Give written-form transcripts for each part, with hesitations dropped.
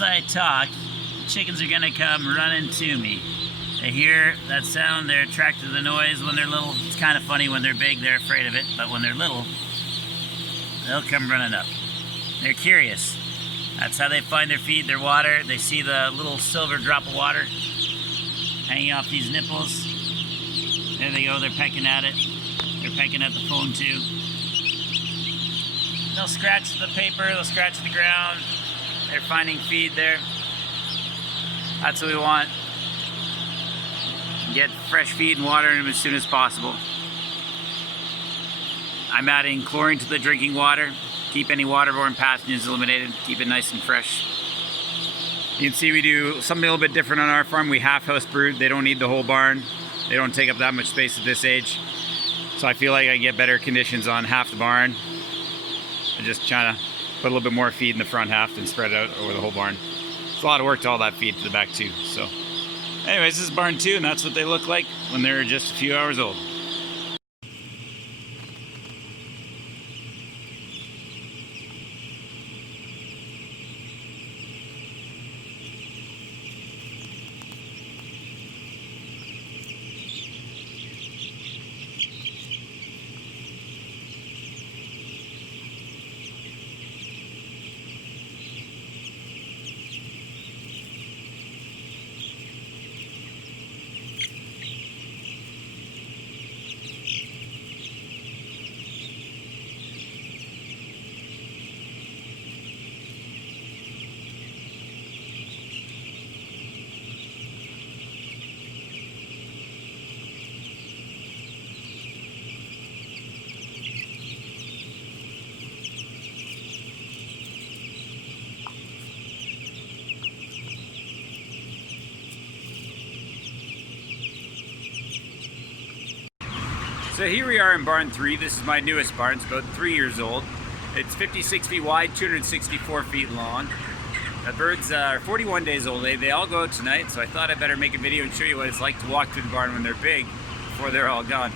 as I talk, the chickens are gonna come running to me. They hear that sound, they're attracted to the noise. When they're little, it's kind of funny. When they're big, they're afraid of it, but when they're little, they'll come running up. They're curious. That's how they find their feed, their water. They see the little silver drop of water hanging off these nipples. There they go, they're pecking at it. They're pecking at the phone too. They'll scratch the paper, they'll scratch the ground. They're finding feed there. That's what we want. Get fresh feed and water in them as soon as possible. I'm adding chlorine to the drinking water. Keep any waterborne pathogens eliminated. Keep it nice and fresh. You can see we do something a little bit different on our farm. We half-house brood. They don't need the whole barn. They don't take up that much space at this age. So I feel like I get better conditions on half the barn. I'm just trying to put a little bit more feed in the front half and spread it out over the whole barn. It's a lot of work to all that feed to the back too. So anyways, this is barn 2, and that's what they look like when they're just a few hours old. So here we are in barn 3. This is my newest barn. It's about 3 years old. It's 56 feet wide, 264 feet long. The birds are 41 days old. They all go out tonight, so I thought I'd better make a video and show you what it's like to walk through the barn when they're big before they're all gone.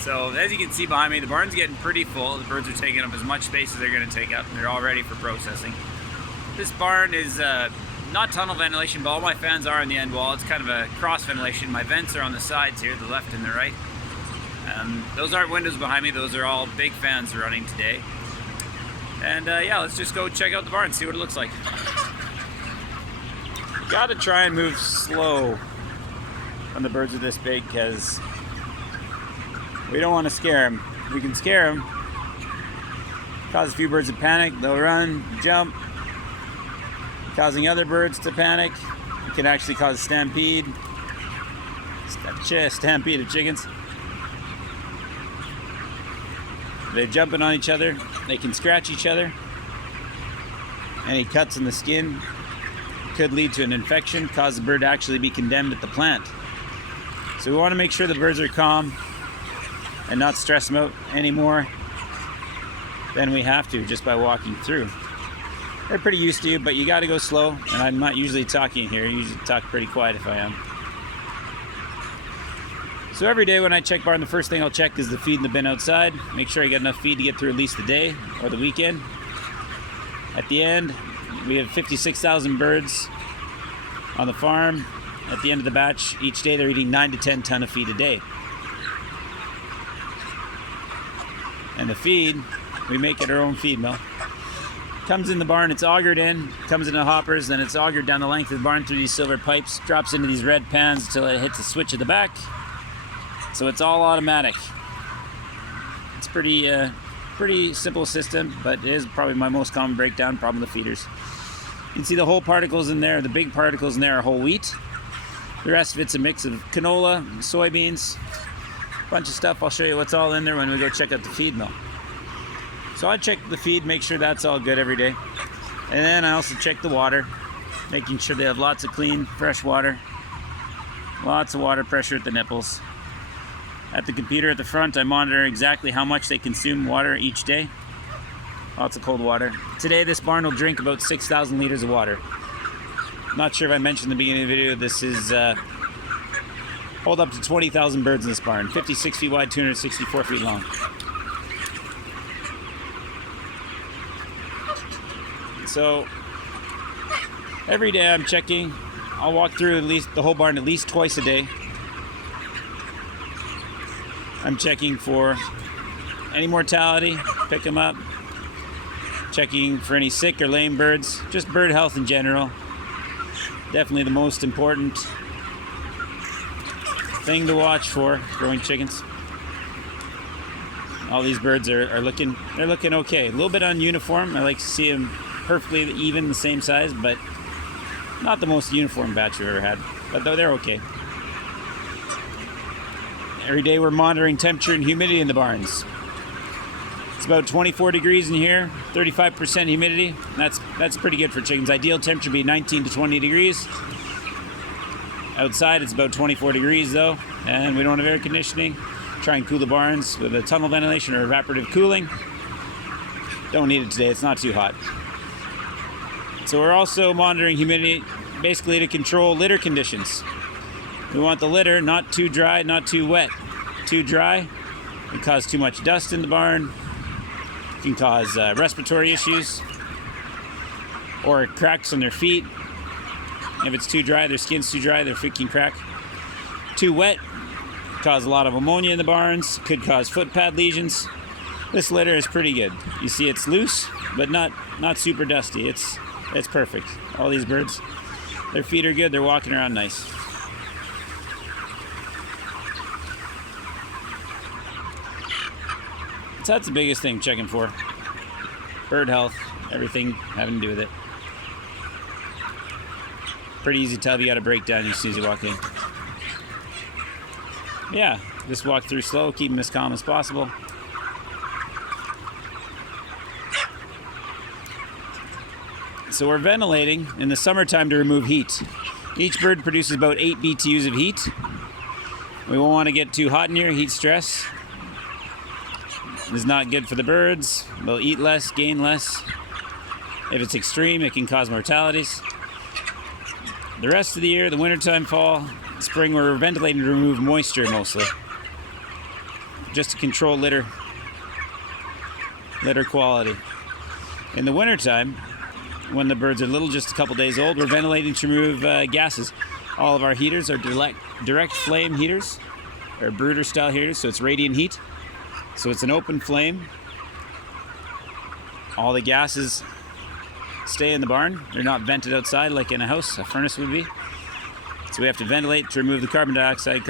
So as you can see behind me, the barn's getting pretty full. The birds are taking up as much space as they're going to take up, and they're all ready for processing. This barn is not tunnel ventilation, but all my fans are on the end wall. It's kind of a cross ventilation. My vents are on the sides here, the left and the right. Those aren't windows behind me, those are all big fans running today. And yeah, let's just go check out the barn and see what it looks like. Gotta try and move slow when the birds are this big, because we don't want to scare them. If we can scare them, cause a few birds to panic, they'll run, jump, causing other birds to panic. It can actually cause a stampede of chickens. They're jumping on each other. They can scratch each other. Any cuts in the skin could lead to an infection, cause the bird to actually be condemned at the plant. So we want to make sure the birds are calm and not stress them out any more than we have to just by walking through. They're pretty used to you, but you got to go slow. And I'm not usually talking here. I usually talk pretty quiet if I am. So every day when I check barn, the first thing I'll check is the feed in the bin outside. Make sure I got enough feed to get through at least the day or the weekend. At the end, we have 56,000 birds on the farm. At the end of the batch, each day they're eating 9 to 10 ton of feed a day. And the feed, we make at our own feed mill. Comes in the barn, it's augered in, comes in the hoppers, then it's augered down the length of the barn through these silver pipes, drops into these red pans until it hits a switch at the back. So it's all automatic. It's pretty simple system, but it is probably my most common breakdown problem with the feeders. You can see the whole particles in there. The big particles in there are whole wheat. The rest of it's a mix of canola, soybeans, a bunch of stuff. I'll show you what's all in there when we go check out the feed mill. So I check the feed, make sure that's all good every day. And then I also check the water, making sure they have lots of clean, fresh water. Lots of water pressure at the nipples. At the computer at the front, I monitor exactly how much they consume water each day. Lots of cold water. Today, this barn will drink about 6,000 liters of water. Not sure if I mentioned in the beginning of the video, this is hold up to 20,000 birds in this barn. 56 feet wide, 264 feet long. So, Every day I'm checking. I'll walk through at least the whole barn at least twice a day. I'm checking for any mortality, pick them up. Checking for any sick or lame birds, just bird health in general. Definitely the most important thing to watch for growing chickens. All these birds are looking okay. A little bit ununiform. I like to see them perfectly even, the same size, but not the most uniform batch we've ever had. But though they're okay. Every day we're monitoring temperature and humidity in the barns. It's about 24 degrees in here, 35% humidity. That's pretty good for chickens. Ideal temperature would be 19 to 20 degrees. Outside it's about 24 degrees though, and we don't have air conditioning. Try and cool the barns with a tunnel ventilation or evaporative cooling. Don't need it today, it's not too hot. So we're also monitoring humidity basically to control litter conditions. We want the litter not too dry, not too wet. Too dry, it causes too much dust in the barn. It can cause respiratory issues or cracks on their feet. If it's too dry, their skin's too dry, their feet can crack. Too wet, cause a lot of ammonia in the barns, could cause foot pad lesions. This litter is pretty good. You see it's loose, but not super dusty. It's perfect. All these birds, their feet are good, they're walking around nice. So that's the biggest thing checking for. Bird health, everything having to do with it. Pretty easy to tell if you got a breakdown as soon as you walk in. Yeah, just walk through slow, keep them as calm as possible. So we're ventilating in the summertime to remove heat. Each bird produces about 8 BTUs of heat. We won't want to get too hot in here, heat stress. Is not good for the birds. They'll eat less, gain less. If it's extreme, it can cause mortalities. The rest of the year, the wintertime, fall, spring, we're ventilating to remove moisture mostly. Just to control litter quality. In the wintertime, when the birds are little, just a couple days old, we're ventilating to remove gases. All of our heaters are direct flame heaters, or brooder style heaters, so it's radiant heat. So it's an open flame. All the gases stay in the barn. They're not vented outside like in a house, a furnace would be. So we have to ventilate to remove the carbon dioxide.